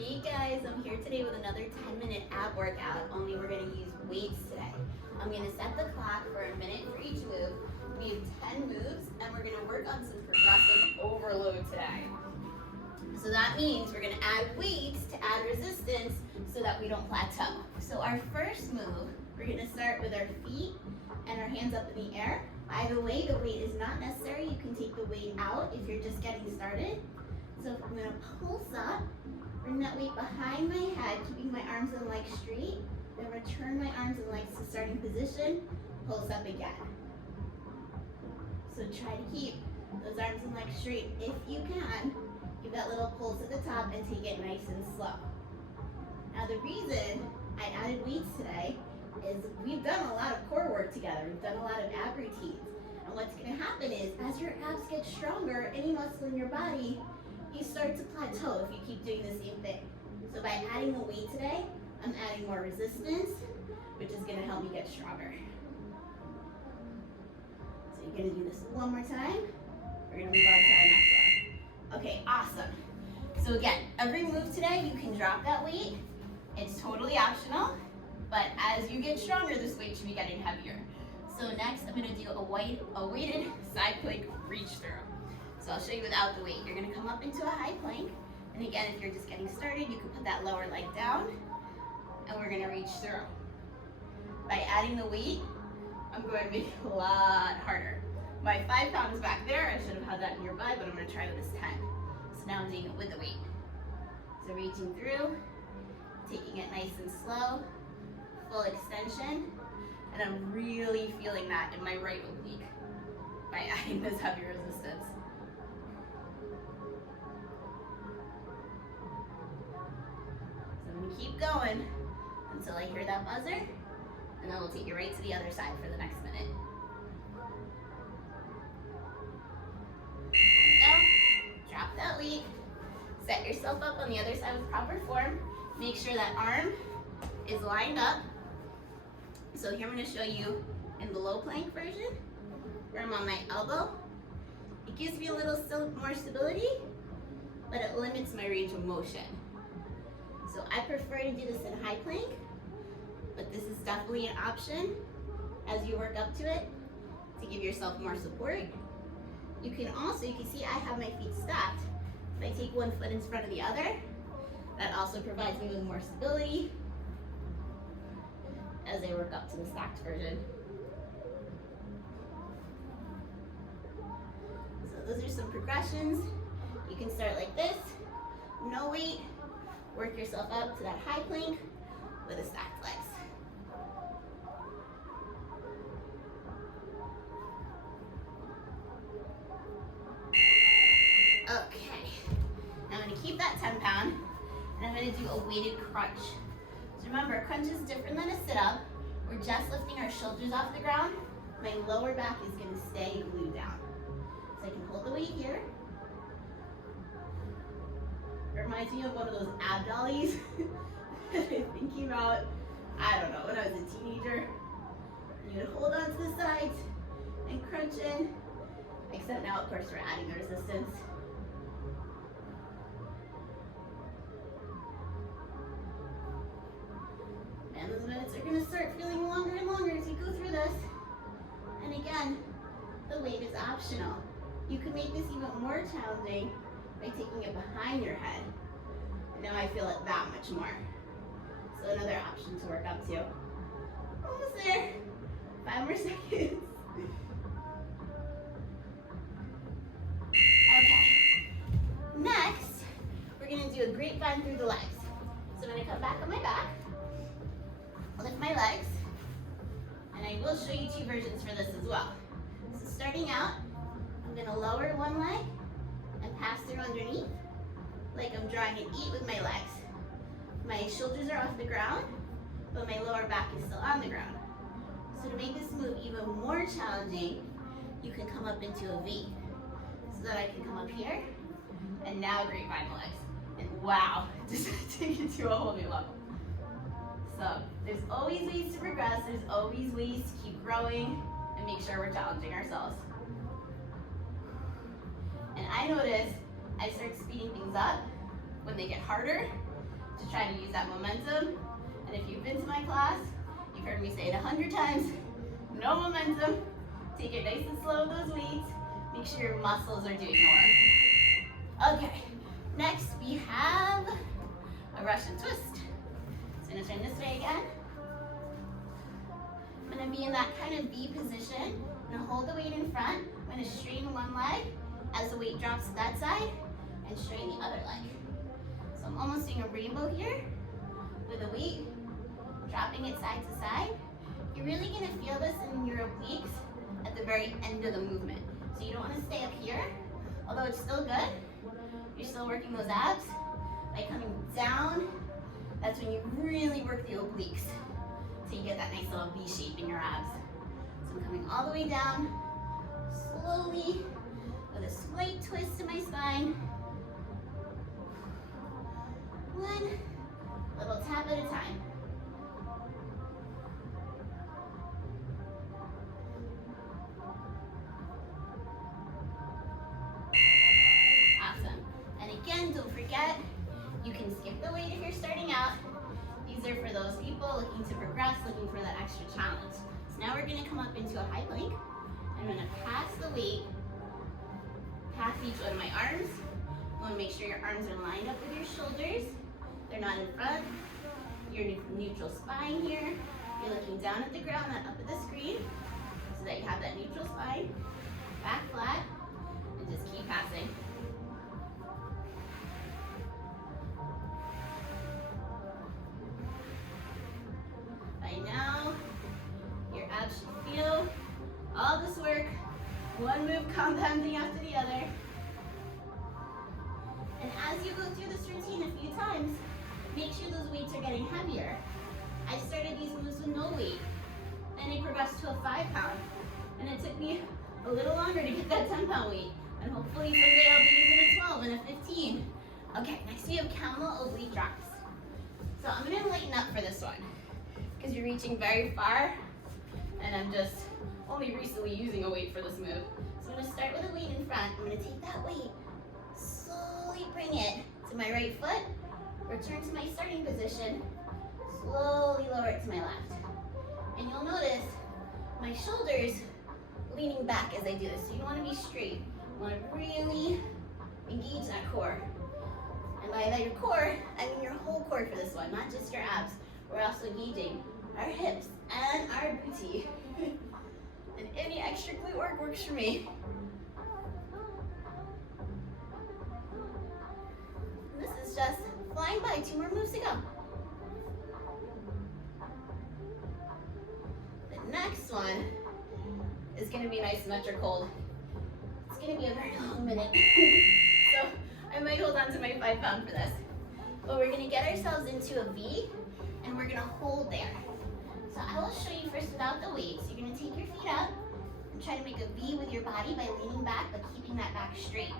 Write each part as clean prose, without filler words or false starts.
Hey guys, I'm here today with another 10-minute ab workout, only we're going to use weights today. I'm going to set the clock for a minute for each move. We have 10 moves and we're going to work on some progressive overload today. So that means we're going to add weights to add resistance so that we don't plateau. So our first move, we're going to start with our feet and our hands up in the air. By the way, the weight is not necessary. You can take the weight out if you're just getting started. So I'm going to pulse up, bring that weight behind my head, keeping my arms and legs straight, then return my arms and legs to starting position, pulse up again. So try to keep those arms and legs straight if you can. Give that little pulse at the top and take it nice and slow. Now the reason I added weights today is we've done a lot of core work together. We've done a lot of ab routines. And what's going to happen is as your abs get stronger, any muscle in your body, you start to plateau if you keep doing the same thing. So by adding the weight today, I'm adding more resistance, which is going to help me get stronger. So you're going to do this one more time. We're going to move on to our next one. Okay, awesome. So again, every move today, you can drop that weight. It's totally optional, but as you get stronger, this weight should be getting heavier. So next, I'm going to do a weighted side plank reach through. So I'll show you without the weight. You're going to come up into a high plank. And again, if you're just getting started, you can put that lower leg down. And we're going to reach through. By adding the weight, I'm going to make it a lot harder. My 5 pound is back there. I should have had that nearby, but I'm going to try with this 10. So now I'm doing it with the weight. So reaching through, taking it nice and slow, full extension. And I'm really feeling that in my right oblique by adding this heavy resistance. Keep going until I hear that buzzer, and then we'll take you right to the other side for the next minute. Go. Drop that weight. Set yourself up on the other side with proper form. Make sure that arm is lined up. So here I'm going to show you in the low plank version, where I'm on my elbow. It gives me a little more stability, but it limits my range of motion. So I prefer to do this in high plank, but this is definitely an option as you work up to it to give yourself more support. You can see I have my feet stacked. If I take one foot in front of the other, that also provides me with more stability as I work up to the stacked version. So those are some progressions. You can start like this, no weight. Work yourself up to that high plank with the stacked legs. Okay, now I'm going to keep that 10 pound and I'm going to do a weighted crunch. So remember, a crunch is different than a sit-up. We're just lifting our shoulders off the ground. My lower back is going to stay glued down. So I can hold the weight here. It reminds me of one of those ab dollies that I'm thinking about, I don't know, when I was a teenager. You would hold on to the sides and crunch in, except now, of course, we're adding the resistance. And those minutes are going to start feeling longer and longer as you go through this. And again, the weight is optional. You can make this even more challenging by taking it behind your head. And now I feel it that much more. So another option to work up to. Almost there. 5 more seconds. Okay. Next, we're going to do a grapevine through the legs. So I'm going to come back on my back, lift my legs, and I will show you 2 versions for this as well. So starting out, I'm going to lower one leg and pass through underneath, like I'm drawing an E with my legs. My shoulders are off the ground, but my lower back is still on the ground. So to make this move even more challenging, you can come up into a V. So that I can come up here, and now grapevine the legs. And wow, just take it to a whole new level. So there's always ways to progress, there's always ways to keep growing and make sure we're challenging ourselves. And I notice I start speeding things up when they get harder, to try to use that momentum. And if you've been to my class, you've heard me say it 100 times, no momentum. Take it nice and slow with those weights. Make sure your muscles are doing the work. Okay, next we have a Russian twist. So I'm gonna turn this way again. I'm gonna be in that kind of V position. I'm gonna hold the weight in front. I'm gonna straighten one leg as the weight drops to that side and straighten the other leg. So I'm almost doing a rainbow here with the weight, dropping it side to side. You're really gonna feel this in your obliques at the very end of the movement. So you don't wanna stay up here, although it's still good. You're still working those abs. By coming down, that's when you really work the obliques. So you get that nice little V shape in your abs. So I'm coming all the way down, slowly, with a slight twist in my spine. One little tap at a time. Awesome. And again, don't forget, you can skip the weight if you're starting out. These are for those people looking to progress, looking for that extra challenge. So now we're gonna come up into a high plank. I'm gonna pass the weight past each one of my arms. You wanna make sure your arms are lined up with your shoulders. They're not in front. Your neutral spine here. You're looking down at the ground, not up at the screen, so that you have that neutral spine. Back flat, and just keep passing. By now, your abs should feel all this work, one move compounding after the other. And as you go through this routine a few times, make sure those weights are getting heavier. I started these moves with no weight, then it progressed to a 5-pound, and it took me a little longer to get that 10-pound weight, and hopefully someday I'll be using a 12 and a 15. Okay, next we have Camel oblique drops. So I'm gonna lighten up for this one, because you're reaching very far, and I'm just only recently using a weight for this move. So I'm gonna start with a weight in front. I'm gonna take that weight, slowly bring it to my right foot, return to my starting position, slowly lower it to my left. And you'll notice my shoulders leaning back as I do this. So you wanna be straight. You wanna really engage that core. And by that your core, I mean your whole core for this one, not just your abs. We're also engaging our hips and our booty. And any extra glute work works for me. And this is just flying by, 2 more moves to go. The next one is gonna be nice and hold. It's gonna be a very long minute. So I might hold on to my 5-pound for this. But we're gonna get ourselves into a V, and we're gonna hold there. So I will show you first without the weights. You're gonna take your feet up and try to make a V with your body by leaning back, but keeping that back straight.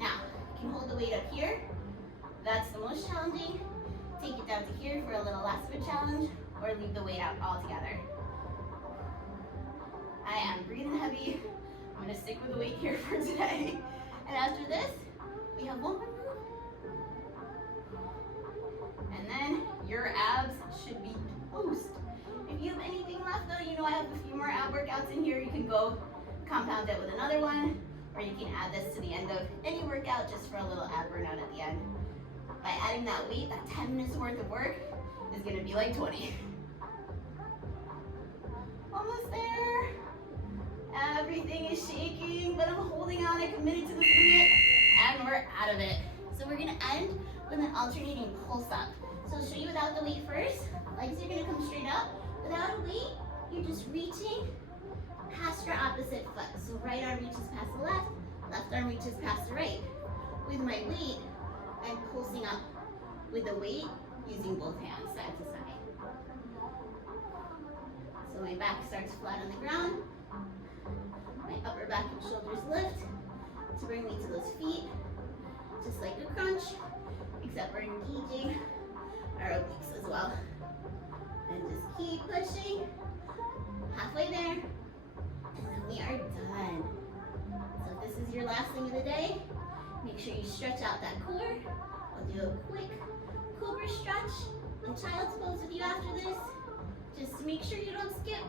Now, you can hold the weight up here. That's the most challenging. Take it down to here for a little less of a challenge, or leave the weight out altogether. I am breathing heavy. I'm gonna stick with the weight here for today. And after this, we have one more move. And then your abs should be toast. If you have anything left though, you know I have a few more ab workouts in here. You can go compound it with another one, or you can add this to the end of any workout just for a little ab burnout at the end. By adding that weight, that 10 minutes worth of work is gonna be like 20. Almost there. Everything is shaking, but I'm holding on. I committed to this movement, and we're out of it. So we're gonna end with an alternating pulse up. So I'll show you without the weight first. Legs are gonna come straight up. Without a weight, you're just reaching past your opposite foot. So right arm reaches past the left arm reaches past the right. With my weight, I'm pulsing up with the weight using both hands side to side. So my back starts flat on the ground. My upper back and shoulders lift to bring me to those feet, just like a crunch, except we're engaging our obliques as well. And just keep pushing, halfway there, and then we are done. So if this is your last thing of the day, make sure you stretch out that core. I'll do a quick Cobra stretch in child's pose with you after this, just to make sure you don't skip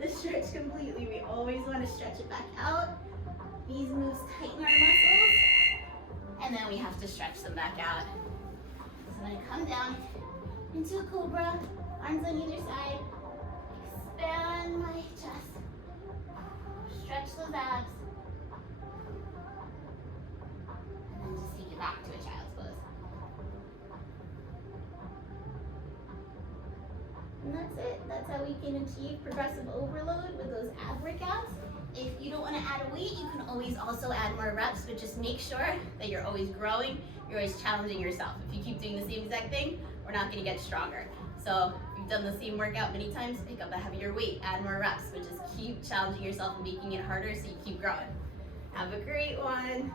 the stretch completely. We always want to stretch it back out. These moves tighten our muscles, and then we have to stretch them back out. So I'm going to come down into a Cobra, arms on either side, expand my chest, stretch those abs, and then just take it back to a child's pose. And that's it. That's how we can achieve progressive overload with those ab workouts. If you don't want to add a weight, you can always also add more reps, but just make sure that you're always growing, you're always challenging yourself. If you keep doing the same exact thing, we're not going to get stronger. So if you've done the same workout many times, pick up a heavier weight, add more reps, but just keep challenging yourself and making it harder so you keep growing. Have a great one.